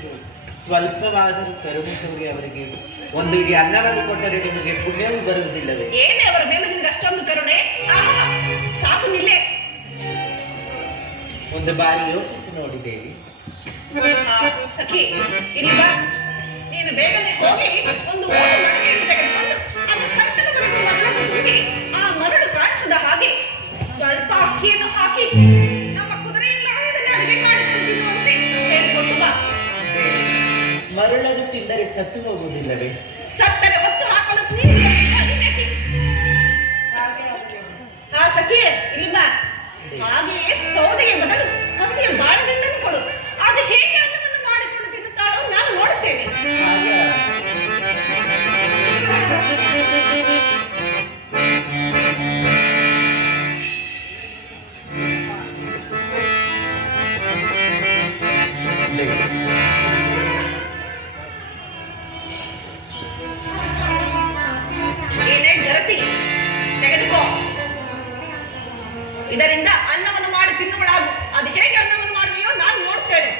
ಮಾಡುತ್ತಿರುವುದು. ಸ್ವಲ್ಪವಾದರೂ ಕರುಣೆ ತೋರಿ ಅವರಿಗೆ ಒಂದು ಇಡೀ ಅನ್ನವನ್ನು ಕೊಟ್ಟರೆ ನಿಮಗೆ ಪುಣ್ಯವೂ ಬರುವುದಿಲ್ಲವೇ? ಏನೇ ಅವರ ಮೇಲೆ ನಿಮ್ಗೆ ಅಷ್ಟೊಂದು ಕರುಣೆ? ಸಾಕು ನಿಲ್ಲೇ. ಒಂದು ಬಾರಿ ಯೋಚಿಸಿ ನೋಡಿದ್ದೇವೆ. ಸಖಿ ಇಲ್ಲಿ ಬಾ. ನೀನು ಬೇಗನೆ ಹೋಗಿ ಒಂದು ಮಡಿಕೆಯನ್ನು ತೆಗೆದುಕೊಂಡು ಅದರ ಕಟ್ಟದವರೆಗೂ ಮರಳನ್ನು ತುಂಬಿ ಆ ಮರಳು ಕಾಣಿಸದ ಹಾಗೆ ಸ್ವಲ್ಪ ಅಕ್ಕಿಯನ್ನು ಹಾಕಿ ನಮ್ಮ ಕುದುರೆಯಿಂದ ಇದನ್ನು ಅಡುಗೆ ಮಾಡಿಕೊಂಡಿರುವಂತೆ ಹೇಳಿಕೊಟ್ಟು ಬಾ. ಮರಳನ್ನು ತಿಂದರೆ ಸತ್ತು ಹೋಗುವುದಿಲ್ಲವೇ? ಸತ್ತರೆ ಒತ್ತು ಹಾಕಲು ನೀರಿನ ಅರಿಬೇಕೆ. ಸಖಿ ಇಲ್ಲಿ ಬಾ. ಹಾಗೆಯೇ ಸೌದೆಯ ಬದಲು ಹಸಿಯ ಬಾಳೆದಿಂಡನ್ನು ಕೊಡು. ಅದು ಹೇಗೆ ಅನ್ನವನ್ನು ಮಾಡಿಕೊಂಡು ತಿನ್ನುತ್ತಾಳೋ ನಾನು ನೋಡುತ್ತೇನೆ. ಏನೇ ಗರತಿ, ತೆಗೆದುಕೋ. ಇದರಿಂದ ಅನ್ನವನ್ನು ಮಾಡಿ ತಿನ್ನುವಳಾಗು. ಅದು ಹೇಗೆ ಅನ್ನವನ್ನು ಮಾಡುವೆಯೋ ನಾನು ನೋಡುತ್ತೇನೆ.